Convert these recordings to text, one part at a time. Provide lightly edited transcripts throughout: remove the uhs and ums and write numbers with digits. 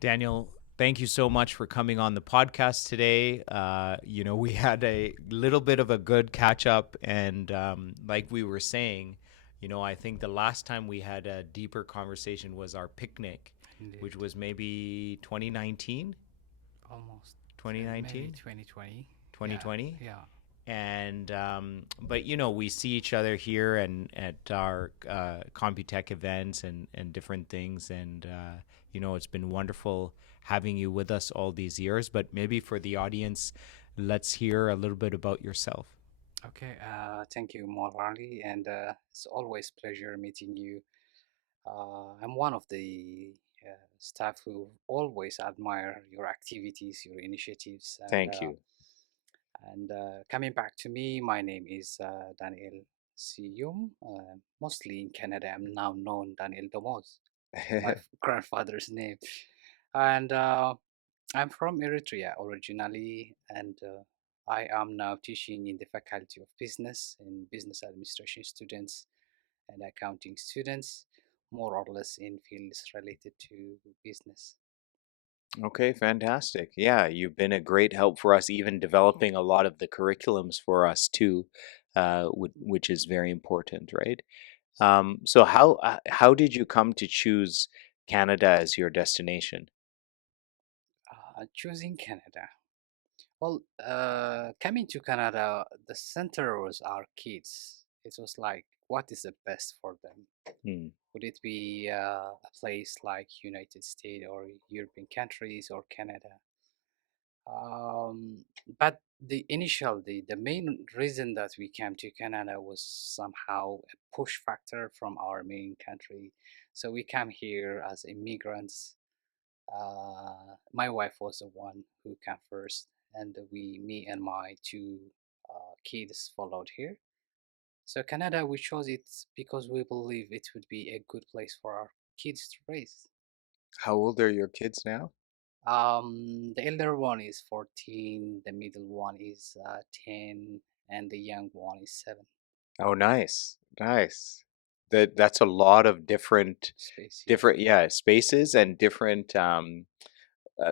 Daniel, thank you so much for coming on the podcast today. We had a little bit of a good catch up, and like we were saying, I think the last time we had a deeper conversation was our picnic, which Indeed, was maybe 2019, almost maybe 2019, 2020. Yeah, 2020. yeah. And but we see each other here and at our Computech events and different things, and it's been wonderful having you with us all these years. But maybe for the audience, let's hear a little bit about yourself. Okay. Thank you, Morali, and it's always pleasure meeting you. I'm one of the staff who always admire your activities, your initiatives, Thank you. and coming back to me, my name is Daniel Siyum. Mostly in Canada, I'm now known Daniel Demoz, my grandfather's name, and I'm from Eritrea originally, and I am now teaching in the Faculty of Business and Business Administration students and accounting students, more or less in fields related to business. Okay, fantastic. Yeah, you've been a great help for us, even developing a lot of the curriculums for us too, which is very important, right? So how did you come to choose Canada as your destination? Choosing Canada. Well, coming to Canada, the center was our kids. It was like, what is the best for them? Hmm. Would it be a place like United States or European countries or Canada? Um, but the main reason that we came to Canada was somehow a push factor from our main country. So we came here as immigrants. My wife was the one who came first, and me and my two kids followed here. So Canada, we chose it because we believe it would be a good place for our kids to raise. How old are your kids now? The elder one is 14, the middle one is 10, and the young one is 7. Oh, nice, nice. That's a lot of Space, yeah. different, yeah, spaces and different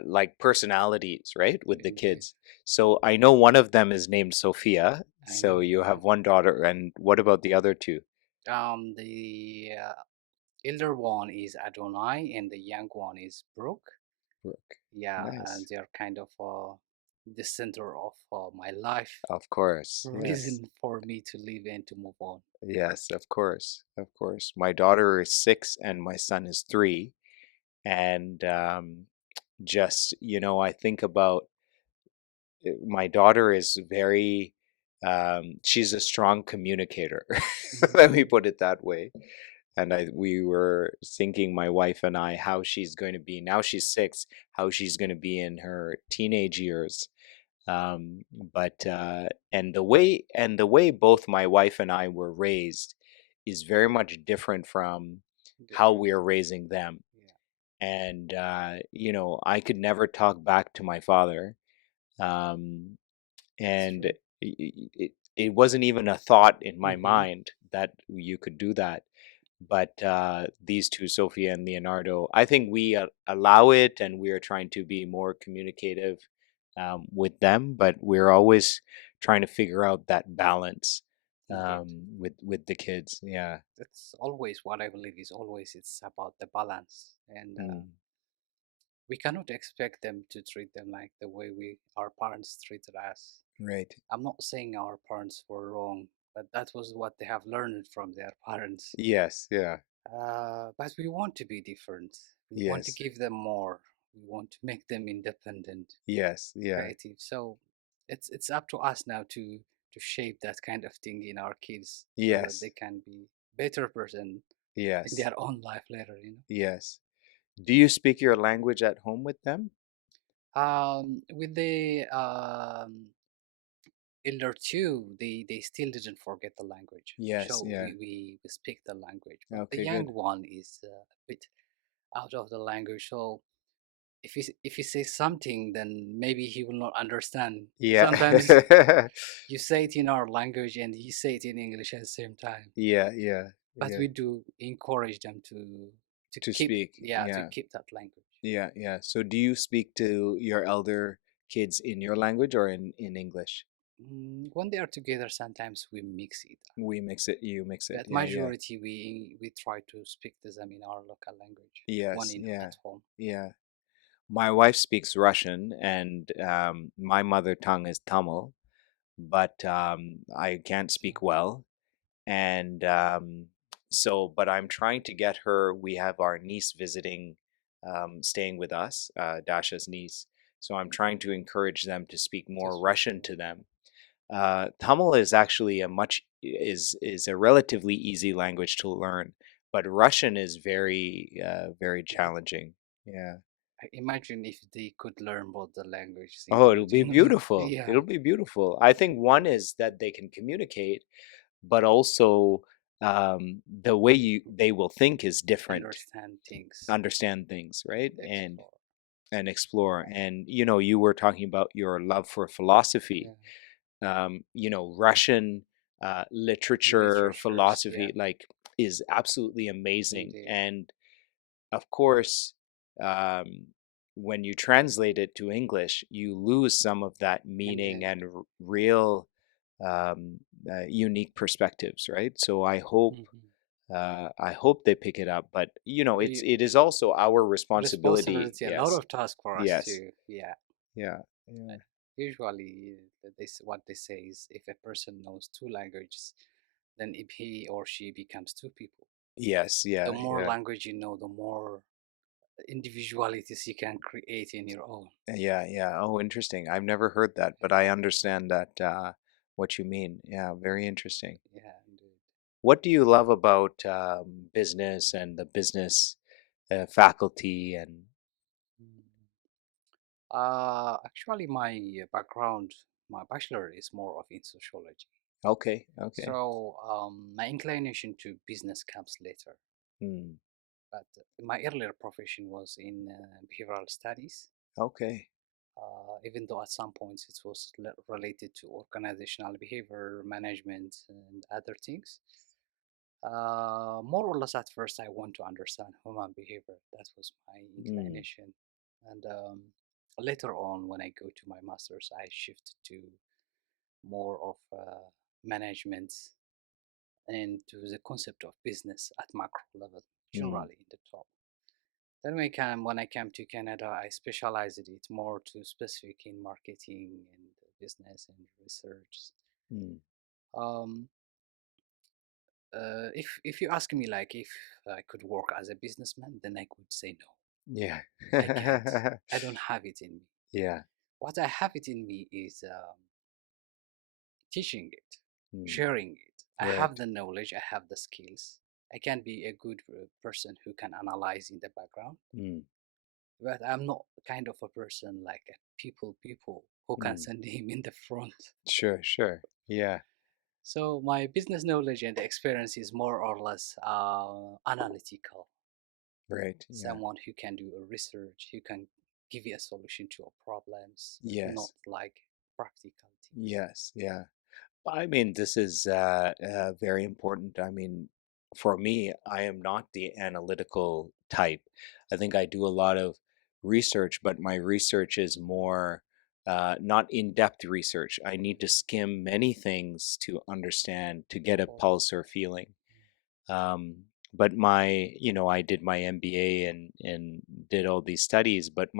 like personalities, right, with the Indeed. kids. So I know one of them is named Sophia. I So know, you yeah. have one daughter, and what about the other two? The elder one is Adonai, and the young one is Brooke. Brooke. Yeah, and Nice. they are kind of the center of my life, Of course, yes. reason for me to live and to move on. Yes, of course, of course. My daughter is 6 and my son is 3. And just, I think about my daughter is very, she's a strong communicator. Mhm. Let me put it that way. And we were thinking, my wife and I, how she's going to be now. She's 6, how she's going to be in her teenage years. But and the way both my wife and I were raised is very much different from how Different. we are raising them. Yeah, And I could never talk back to my father. Um, that's and true. it wasn't even a thought in my Mm-hmm. mind that you could do that. But these two, Sophia and Leonardo, I think we allow it, and we are trying to be more communicative with them, but we're always trying to figure out that balance Indeed. with the kids. Yeah. That's always what I believe is always it's about the balance. And Mm, we cannot expect them to treat them like the way our parents treated us. right. I'm not saying our parents were wrong, but that was what they have learned from their parents. Yes. Yeah. But we want to be different. We want to Yes. give them more. We want to make them independent, Yes. Yeah. creative. So it's up to us now to shape that kind of thing in our kids so that Yes. they can be better person in Yes. their own life later. Yes. Do you speak your language at home with them? With the elder two, they still didn't forget the language, Yes. so Yeah. we speak the language. But the Okay. young Good. one is a bit out of the language, so if you say something, then maybe he will not understand. Sometimes Yeah. you say it in our language and he say it in English at the same time. Yeah. Yeah. But Yeah. we do encourage them to To keep, speak. yeah, to Yeah. keep that language. Yeah, yeah. So do you speak to your elder kids in your language or in English? When they are together, sometimes we mix it, We mix it, you mix it. but Yeah, yeah. majority we try to speak to them in our local language when Yes, in yeah. at home. Yeah. My wife speaks Russian and my mother tongue is Tamil, but I can't speak Mhm. well. And so, but I'm trying to get her. We have our niece visiting, staying with us, Dasha's niece. So I'm trying to encourage them to speak To more speak Russian more. to them. Tamil is actually is a relatively easy language to learn, but Russian is very challenging. Yeah. I imagine if they could learn both the languages, Oh, it'll be imagine. beautiful. Yeah, It'll be beautiful. I think one is that they can communicate, but also the way they will think is different, understand things, understand things, right? and explore. And explore. And you were talking about your love for philosophy. Yeah, Russian literature, literatures. Yeah, philosophy, like is absolutely amazing. indeed, And of course, um, when you translate it to English, you lose some of that meaning indeed. and real unique perspectives, right? So Mhm. I hope they pick it up. But We it is also our responsibility. responsibility, a lot Yes, of task for us yes, to. Yeah, yeah, yeah, usually this what they say is if a person knows two languages, then if he or she becomes two people. yes, The yeah, more yeah. language you know, the more individualities you can create in your own. Yeah, yeah. Oh, interesting. I've never heard that, but I understand that what you mean. Yeah, very interesting. Yeah, indeed. What do you love about business and the business faculty and Mm. Actually, my background, my bachelor is more of in sociology. okay, okay. So my inclination to business comes later. Hmm. But my earlier profession was in behavioral studies, Okay. even though at some points it was related to organizational behavior management and other things. More or less at first, I want to understand human behavior. That was my Hmm. inclination. And later on, when I go to my master's, I shift to more of management and to the concept of business at macro level, Hmm. generally in the top. Then when I came to Canada, I specialized it more to specific in marketing and business and research. Hmm. Um, if you ask me like if I could work as a businessman, then I could say no. Yeah. I can't. I don't have it in me. Yeah. What I have it in me is teaching it, Hmm. sharing it. I have Right. the knowledge. I have the skills. I can be a good person who can analyze in the background, Hmm. but I'm not kind of a person like a people who can Hmm. send him in the front. Sure, sure. Yeah. So my business knowledge and experience is more or less analytical. Right. Yeah. Someone who can do a research, who can give you a solution to your problems, not Yes. like practical things. Yes. Yeah. I mean, this is very important. I mean, for me, I am not the analytical type. I think I do a lot of research, but my research is more not in-depth research. I need to Yeah, skim many things to understand, to the get a problem. pulse or feeling. Um, but I did my MBA and did all these studies, but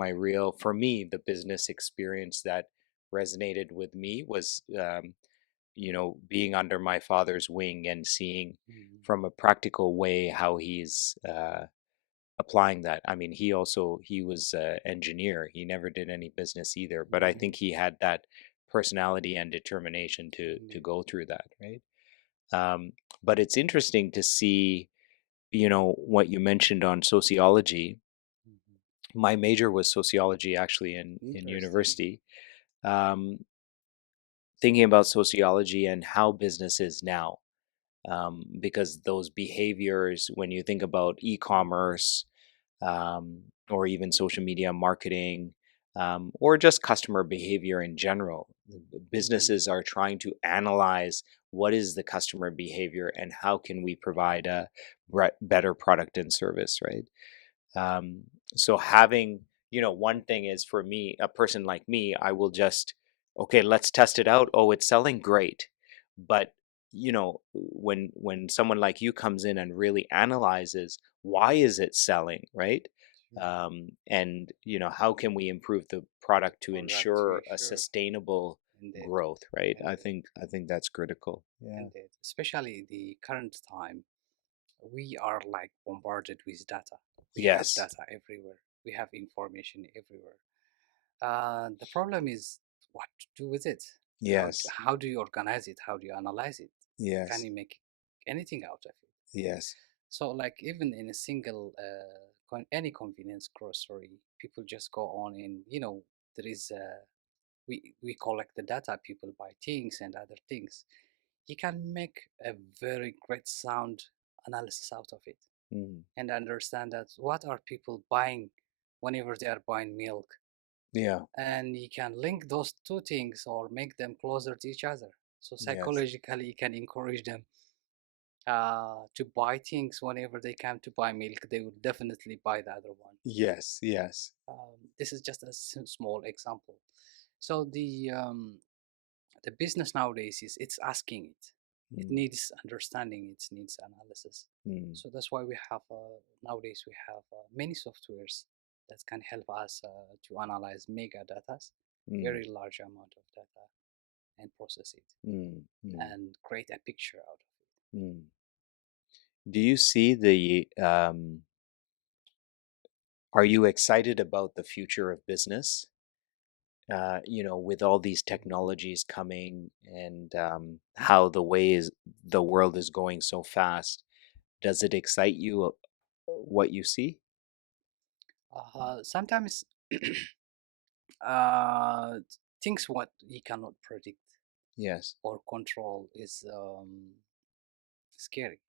for me, the business experience that resonated with me was being under my father's wing and seeing Mm, from a practical way how he's applying that. I mean, he was an engineer. He never did any business either, but I mm, think he had that personality and determination to indeed. go through that, right? Um, but it's interesting to see, what you mentioned on sociology. Mhm. My major was sociology actually in Interesting. university. Um, Thinking about sociology and how business is now, because those behaviors, when you think about Mhm, e-commerce, or even social media marketing, or just customer behavior in general, mhm, businesses are trying to analyze what is the customer behavior and how can we provide a better product and service, right? Um, so having, one thing is for me, a person like me, I will just, okay, let's test it out. Oh, it's selling great. But, when someone like you comes in and really analyzes why is it selling, right? Yeah, And, how can we improve the product to for that to ensure a ensure. sustainable Indeed, growth, right? I indeed, think I think that's critical. Yeah. indeed. Especially the current time, we are like bombarded with data. We have Yes. data everywhere. We have information everywhere. The problem is what to do with it. Yes. How do you organize it? How do you analyze it? Can Yes. you make anything out of it? Yes. So, like even in a single, any convenience grocery, people just go on and there is we collect the data. People buy things and other things. You can make a very great sound analysis out of it Mm. and understand that what are people buying whenever they are buying milk, Yeah. and you can link those two things or make them closer to each other. So Yes. psychologically, you can encourage them to buy things whenever they come to buy milk. They will definitely buy the other one. Yes. Yes. This is just a small example. So the business nowadays is it's asking it. It Mm. needs understanding. It needs analysis. Mm. So that's why we have nowadays we have many softwares that can help us to analyze mega data, Mm. very large amount of data, and process it Mm. Mm. and create a picture out of Mm. Do you see are you excited about the future of business? With all these technologies coming and how the world is going so fast, does it excite you what you see? it. Sometimes uh, things what you cannot predict Yes. or control is scary.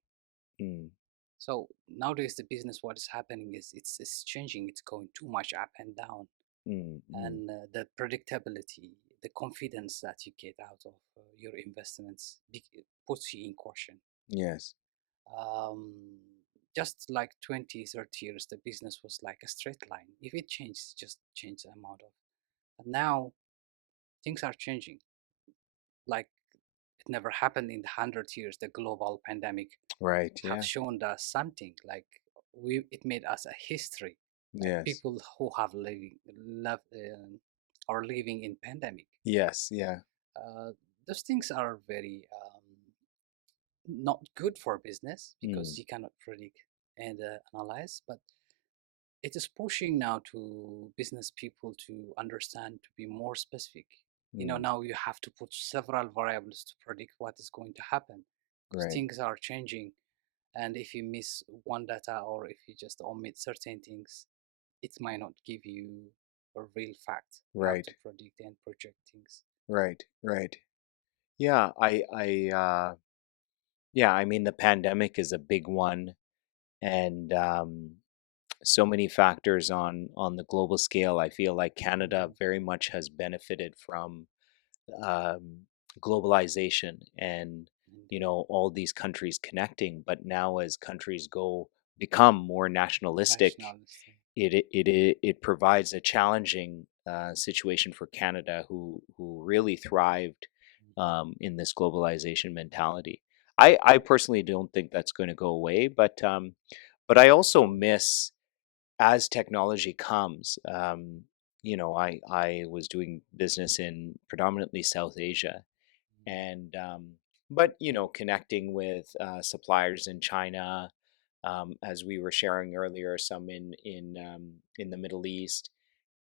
Mm. So nowadays the business what is happening is it's changing. It's going too much up and down, Mm. Mm. and the predictability, the confidence that you get out of your investments puts you in caution. Yes. Um, just like 20, 30 years, the business was like a straight line. If it changes, just change the amount of. But now things are changing. Like it never happened in the 100 years. The global pandemic Right. have Yeah. shown us something like it made us a history. Like Yes. people who have are living in pandemic. Yes. Yeah. Uh, those things are very not good for business because Mm. you cannot predict and analyze. But it is pushing now to business people to understand to be more specific. Mm. Now you have to put several variables to predict what is going to happen because Right. things are changing. And if you miss one data or if you just omit certain things, it might not give you a real fact. You have Right. to predict and project things. Right. Right. Yeah. Yeah. I mean, the pandemic is a big one, and so many factors on the global scale. I feel like Canada Mhm. very much has benefited from um, globalization and Indeed. all these countries connecting. But now, as countries become more nationalistic, Nationalistic. it provides a challenging situation for Canada, who really thrived in this globalization mentality. I personally don't think that's going to go away, but I also miss as technology comes. I was doing business in predominantly South Asia, and but connecting with suppliers in China, as we were sharing earlier, some in the Middle East,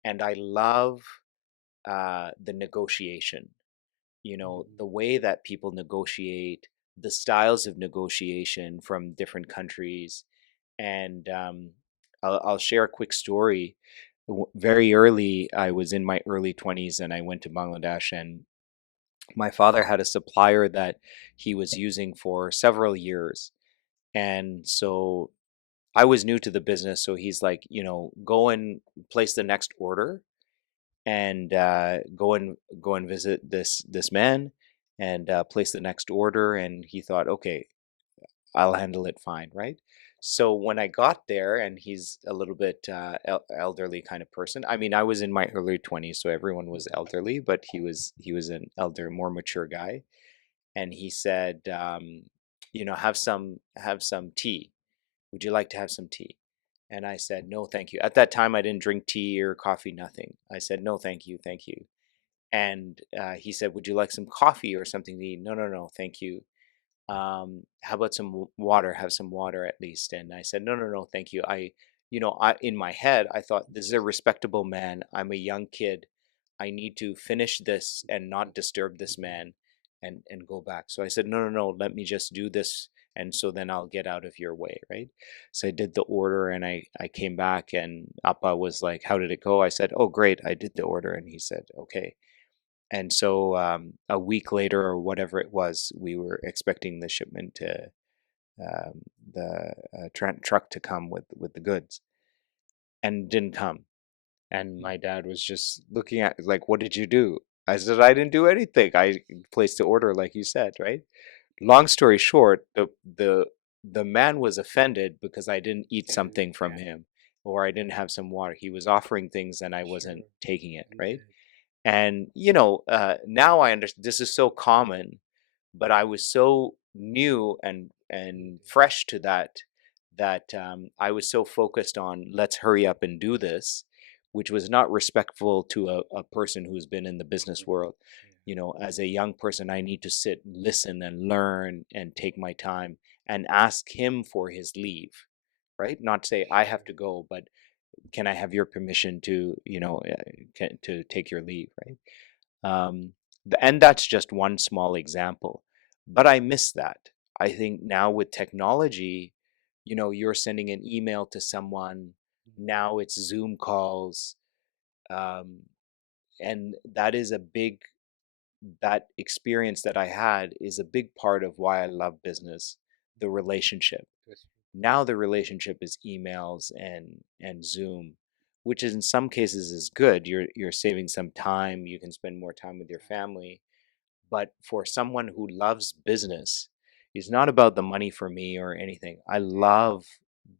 and I love the negotiation. Mhm. The way that people negotiate, the styles of negotiation from different countries, and I'll share a quick story. Very early, I was in my early 20s, and I went to Bangladesh, and my father had a supplier that he was using for several years. And so I was new to the business. So he's like, go and place the next order, and go and visit this man, and place the next order. And he thought, okay, I'll handle it fine, right? So when I got there, and he's a little bit elderly kind of person. I mean, I was in my early 20s, so everyone was elderly, but he was an elder, more mature guy. And he said, have some tea. Would you like to have some tea? And I said, no, thank you. At that time, I didn't drink tea or coffee, nothing. I said, no, thank you, thank you. And he said, would you like some coffee or something to eat? No, no, no, thank you. How about some water? Have some water at least. And I said, no, no, no, thank you. I in my head, I thought, this is a respectable man. I'm a young kid. I need to finish this and not disturb this Mhm. man, and go back. So I said, no, no, no, let me just do this. And so then I'll get out of your way, right? So I did the order, and I came back, and Appa was like, how did it go? I said, oh, great. I did the order. And he said, okay. And so a week later, or whatever it was, we were expecting the shipment to um, the truck to come with the goods, and it didn't come. And Mm. my dad was just looking at like, "What did you do?" I said, "I didn't do anything. I placed the order like you said, right?" Long story short, the man was offended because I didn't eat And something from yeah, him, or I didn't have some water. He was offering things and I wasn't sure, taking it, right? indeed. And now I understand this is so common, but I was so new and Indeed. fresh to that I was so focused on let's hurry up and do this, which was not respectful to a person who's been in the business Correct. world. As a young person, I need to sit, listen, and learn and take my time and ask him for his leave, right? Not say I have Sure. to go, but can I have your permission to, to take your leave, right? And that's just one small example, but I miss that. I think now with technology, you're sending an email to someone. Now it's Zoom calls, um, and that experience that I had is a big part of why I love business, the relationship. Yes. Now the relationship is emails and Zoom, which is in some cases is good. You're saving some time. You can spend more time with your Time. family. But for someone who loves business, it's not about the money for me or anything. I Indeed. love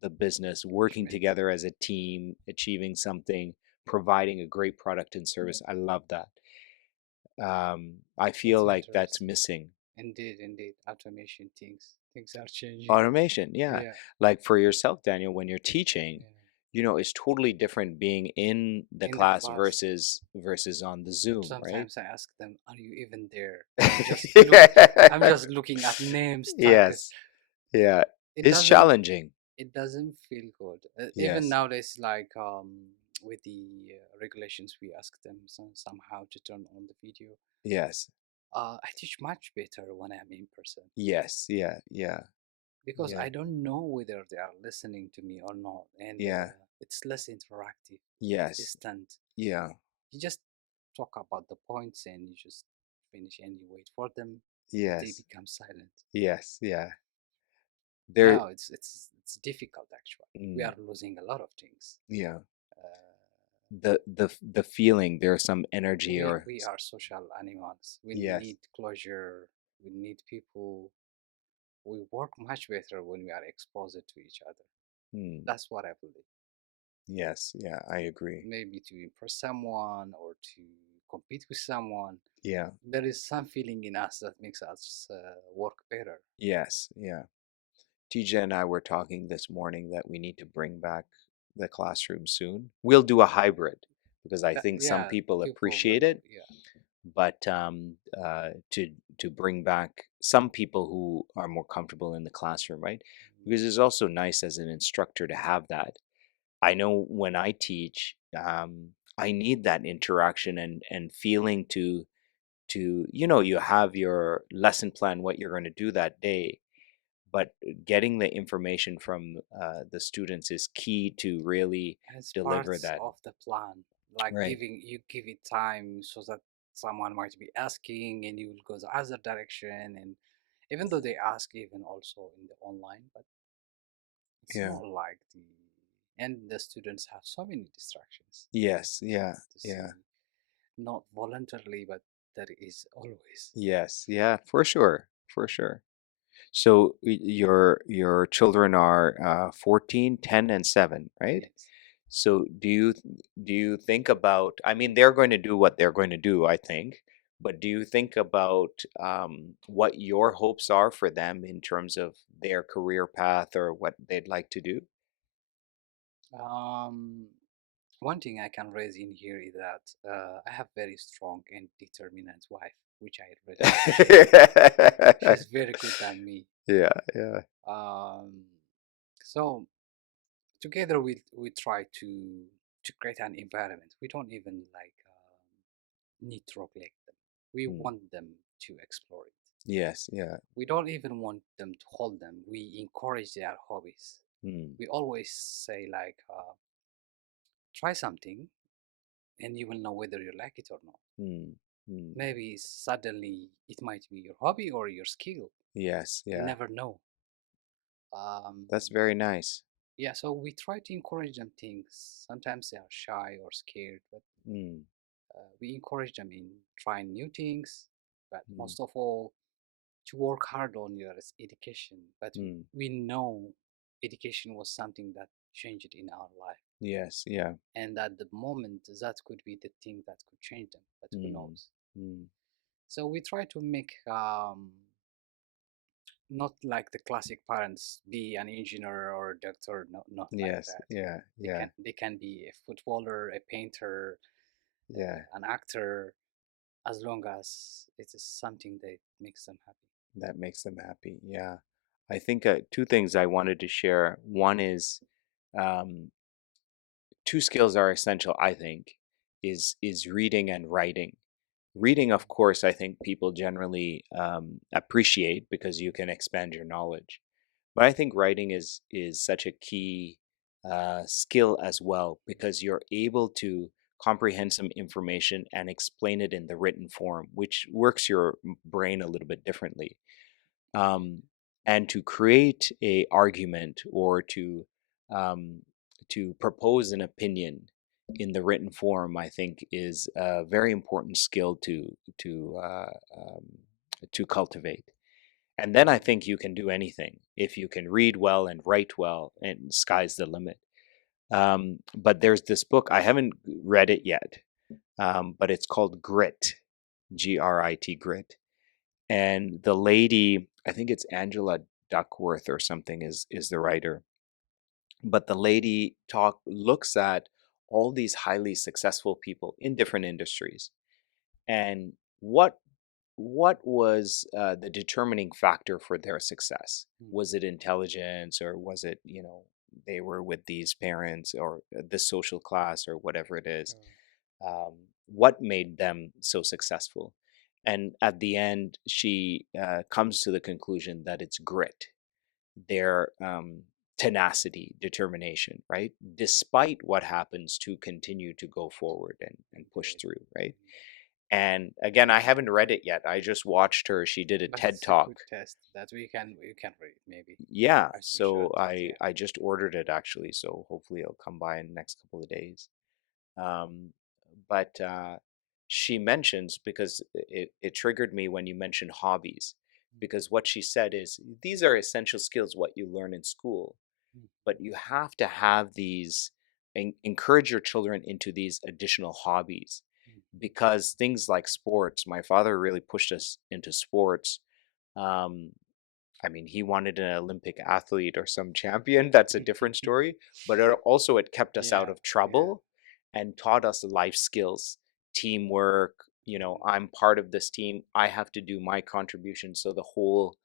the business, working Engagement. together as a team, achieving something, providing a great product and service. I love that. I feel That's like that's interesting. missing. Indeed, indeed. Automation things are changing. Automation, yeah. Yeah, Like for yourself, Daniel, when you're teaching, yeah. it's totally different being in the In the class class, versus on the Zoom, right? sometimes I ask them, "Are you even there?" I'm just looking at names typed. Yes. Yeah. It It's doesn't challenging. it doesn't feel good. Even Yes. nowadays, like with the regulations, we ask them somehow to turn on the video. Yes. I teach much better when I'm in person Yes. Yeah. Yeah. because Yeah. I don't know whether they are listening to me or not, and Yeah. it's less interactive. It's Yes. distant. Yeah. You just talk about the points and you just finish and you wait for them and they Yes. become silent. Yes. Yeah. There. Now it's difficult actually. We Mm, are losing a lot of things. yeah. Uh, The feeling there's some energy or we are social animals. We yes. need closure. We need people. We work much better when we are exposed to each other. Mm, That's what I believe. yes. Yeah. I agree. Maybe to impress someone or to compete with someone. Yeah. There is some feeling in us that makes us work better. Yes. Yeah. TJ and I were talking this morning that we need to bring back the classroom soon. We'll do a hybrid because I think some Yeah, people people will. appreciate it, Yeah, but to bring back some people who are more comfortable in the classroom, right? Because it's also nice as an instructor to have that. I know when I teach, I need that interaction and feeling to you have your lesson plan, what you're going to do that day, but getting the information from the students is key to really as deliver parts that. of the plan, like Right. giving you give it time so that someone might be asking and you will go the other direction. And even though they ask, even also in the online, but it's Yeah. not like and the students have so many distractions. Yes. Yeah. To Yeah. see, not voluntarily, but there is always. Yes. Yeah. For sure. For sure. So your children are 14, 10, and 7, right? Yes. So do you think about, I mean, they're going to do what they're going to do, I think, but do you think about what your hopes are for them in terms of their career path or what they'd like to do? Um, One thing I can raise in here is that I have very strong and determined wife, which I really appreciate. She's very good than me. Yeah, yeah. Um, so together we try to create an environment. We don't even need to neglect them. We Mm. want them to explore it. Yes, yeah. We don't even want them to hold them. We encourage their hobbies. Mm, We always say try something and you will know whether you like it or not. mm, mm. Maybe suddenly it might be your hobby or your skill. Yes, You yeah. never know. Um, That's very nice. yeah, so we try to encourage them things. Sometimes they are shy or scared, but Mm, we encourage them in trying new things. But mm, most of all, to work hard on your education. But mm. we know education was something that changed in our life. Yes, yeah. And at the moment, that could be the thing that could change them. But who Mm, knows? mm. So we try to make not like the classic parents be an engineer or a doctor, not like Yes, that. yeah, yeah, They can be a footballer, a painter, yeah. an actor, as long as it is something that makes them happy. That makes them happy. Yeah. I think two things I wanted to share. One is um, two skills are essential, I think, is reading and writing. Reading, of course, I think people generally appreciate because you can expand your knowledge. But I think writing is such a key skill as well because you're able to comprehend some information and explain it in the written form, which works your brain a little bit differently. um, and to create a argument or um, to propose an opinion in the written form, I think, is a very important skill um, to cultivate. And then I think you can do anything if you can read well and write well, and sky's the limit. But there's this book, I haven't read it yet, but it's called Grit, Grit, Grit. And the lady, I think it's Angela Duckworth or something, is the writer. But the lady talk looks at all these highly successful people in different industries and what what was the determining factor for their success? Mm. Was it intelligence, or was it, they were with these parents or this social class or whatever it is? Sure. What made them so successful? And at the end, she comes to the conclusion that it's grit, their tenacity, determination, right? Despite what happens, to continue to go forward and push Indeed, through, right? indeed. And again, I haven't read it yet. I just watched her. She did a But TED it's a good talk. test that we can read maybe. Yeah, We should, so I yeah. I just ordered it actually, so hopefully it'll come by in the next couple of days. Um, but she mentions, because it triggered me when you mentioned hobbies, because what she said is these are essential skills what you learn in school, Mm, but you have to have these, encourage your children into these additional hobbies, mm, because things like sports, my father really pushed us into sports. um, I mean, he wanted an Olympic athlete or some champion. That's a different mm. story. But it kept us out Yeah, of yeah, trouble and taught us life skills, teamwork. yeah. I'm part of this team. I have to do my contribution so the whole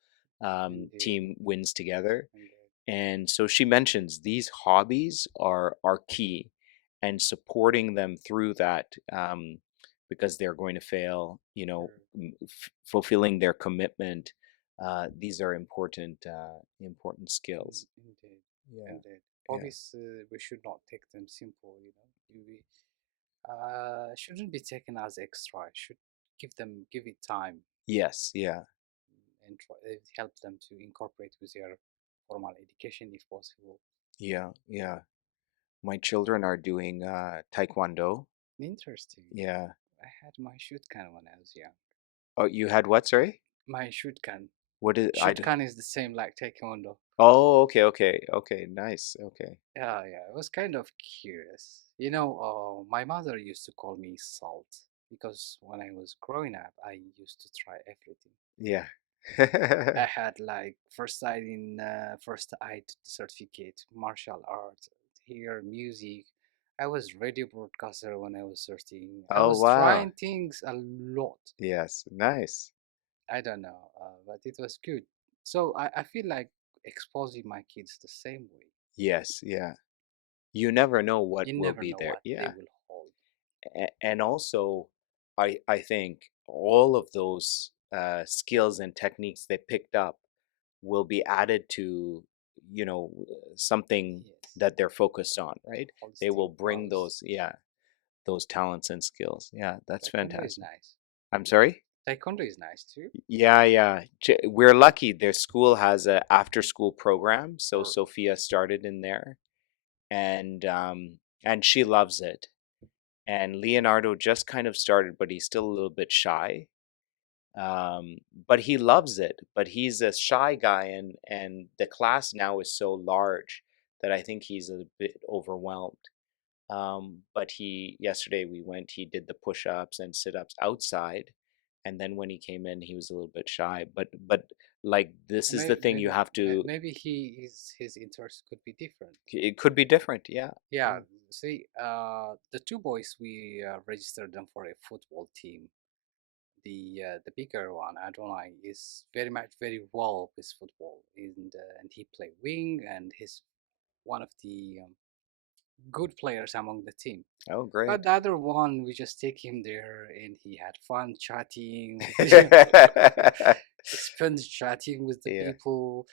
Indeed, team wins together. indeed. And so she mentions these hobbies are key, and supporting them through that, because they're going to fail, Sure. fulfilling their commitment. These are important skills. Indeed, Yeah, indeed. yeah. Hobbies, we should not take them simple, you know. We shouldn't be taken as extra. Should give it time Yes, yeah, and try, help them to incorporate with their formal education if possible. yeah, yeah. My children are doing taekwondo. Interesting. Yeah. I had my shotgun when I was young. Oh, you had what, sorry? My shotgun. What is I d Shotgun is the same like Taekwondo. Oh, okay, okay, okay, nice, okay. Yeah, yeah, I was kind of curious. My mother used to call me Salt because when I was growing up, I used to try everything. Yeah. I had like first aid certificate, martial arts, here music. I was radio broadcaster when I was 13. I Oh, was wow. trying things a lot. Yes, nice. I don't know, but it was good. So I feel like exposing my kids the same way. Yes, yeah. You never know what You will never be know there. what they Yeah. will hold. And also, I think all of those skills and techniques they picked up will be added to, something Yes, that they're focused on, right? They holistic will bring growth. those, yeah, those talents and skills. Yeah, that's Taekwondo is fantastic. nice. I'm sorry? Taekwondo is nice too. Yeah, yeah. We're lucky. Their school has a after school program, so Sophia started in there, and she loves it. And Leonardo just kind of started, but he's still a little bit shy. But he loves it. But he's a shy guy, and the class now is so large that I think he's a bit overwhelmed. But he yesterday we went, he did the push-ups and sit-ups outside, and then when he came in, he was a little bit shy. But like this is the Maybe thing you have to. maybe his interest could be different. It could be different. Yeah, Yeah, yeah. see, the two boys we registered them for a football team. The bigger one, Adonai, is very well with football, and he play wing, and he's one of the good players among the team. Oh, But great. the other one, we just take him there, and he had fun chatting with the. He spends chatting with the Yeah. people.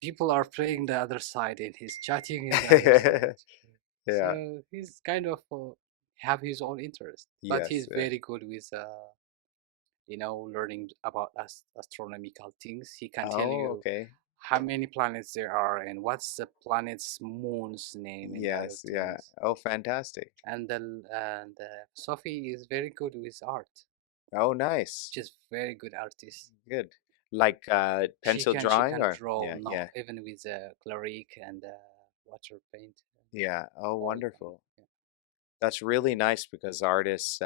People are playing the other side, and he's chatting in the other side. Yeah. So he's kind of have his own interest, but he's Yes. very good with learning about astronomical things. He can tell Oh, you okay. how many planets there are and what's the planet's moon's name and the other Yes. Yeah. things. Oh, fantastic. And Sophie is very good with art. Oh, nice. She's very good artist. Good. Like She pencil can she drawing can or draw yeah, no yeah. even with acrylic and water paint, Yeah. Oh, oil paint. wonderful. Yeah. That's really nice because artists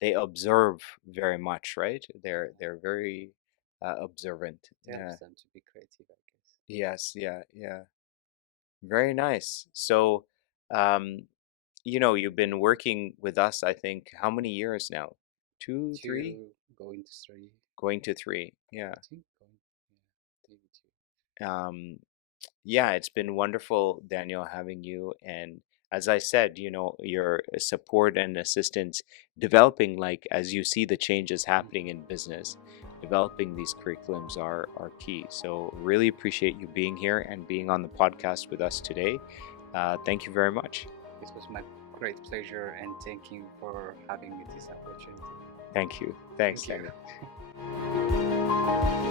they observe very much, right? They're very observant. It Yeah. helps them to be creative, I guess. Yes, yeah, yeah. Very nice. So, um, you've been working with us, I think, how many years now? Two, three? Two going to three, Going to three. Yeah. I think going yeah, three with you. Um, yeah, it's been wonderful, Daniel, having you. And as I said, your support and assistance developing, like as you see the changes happening in business, developing these curriculums are key. So really appreciate you being here and being on the podcast with us today. Thank you very much. It was my great pleasure, and thank you for having me this opportunity. Thank you. Thanks, Thank you. Daniel.